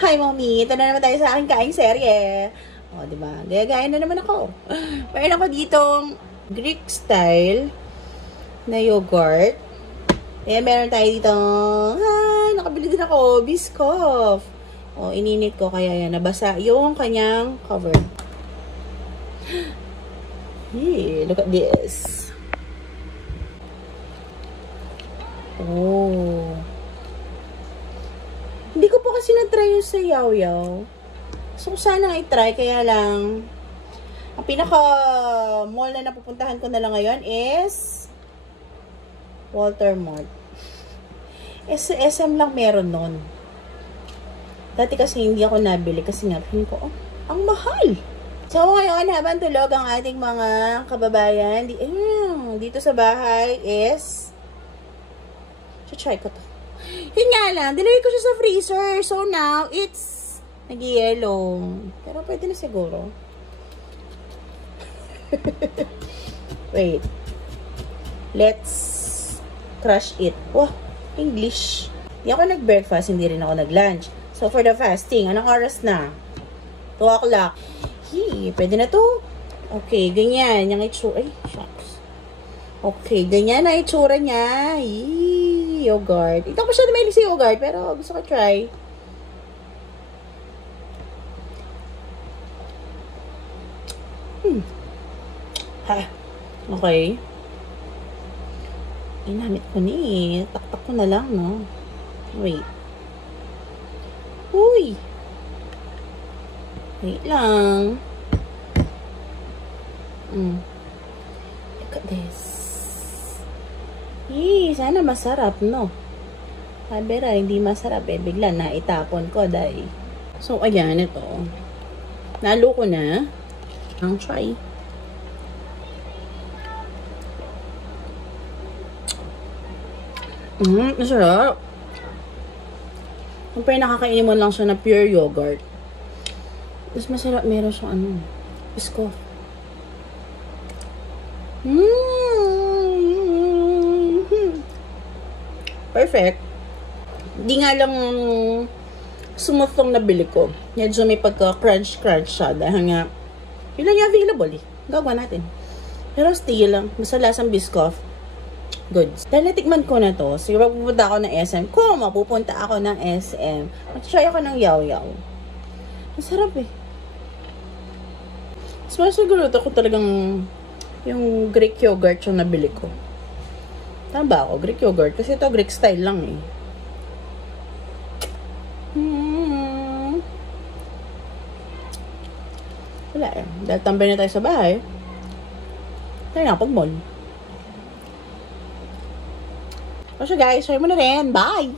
Hi, mommy. Ito na naman tayo sa aking kaing serye. O, diba? Gaya na naman ako. Mayroon ako ditong Greek style na yogurt. Kaya meron tayo ditong, nakabili din ako, Biscoff. O, ininit ko kaya yan. Nabasa yung kanyang cover. Hey, look at this. Oh. Hindi ko po kasi na-try yung sa yaw-yaw. So, sana i-try. Kaya lang, ang pinaka-mall na napupuntahan ko na lang ngayon is Walter Mart. SM lang meron nun. Dati kasi hindi ako nabili kasi nga, piling ko, ang mahal. So, ngayon, habang tulog ang ating mga kababayan, dito sa bahay is, try ko to. Yun nga lang, dinawin ko siya sa freezer. So, now, it's nag-yellow. Pero pwede na siguro. Wait. Let's crush it. Wow, English. Hindi ako nag-breakfast, hindi rin ako nag-lunch. So, for the fasting, anong oras na? 2 o'clock. Pwede na to. Okay, ganyan. Yung itsura. Ay, shucks. Okay, ganyan na itsura niya. Yogurt. Ito ko siya na mahilig sa yogurt, pero gusto ko try. Okay. Ginamit ko ni. Taktak ko na lang, no? Wait. Uy! Wait lang. Look at this. Sana masarap, no? Sabera, hindi masarap eh. Bigla na itapon ko dahil. So, ayan, ito. Nalo ko na. Ang try. Masarap. Kung nakakainin mo lang siya na pure yogurt. Mas masarap, meron siya Biscoff. Perfect. Hindi nga lang smooth tong nabili ko. Medyo may pagka-crunch siya. Dahil nga, yun lang yung available eh. Gagawa natin. Pero still lang, masalasang Biscoff. Good. Dahil natikman ko na to, siguro pupunta ako ng SM. Kung mapupunta ako ng SM, mag-try ako ng yaw-yaw. Ang sarap eh. So, siguro ito ko talagang yung Greek yogurt yung nabili ko. Tama ba ako? Greek yogurt? Kasi ito Greek style lang eh. Wala eh. Dahil tambay na tayo sa bahay, tayo na pag-mall. So guys, try mo na rin. Bye!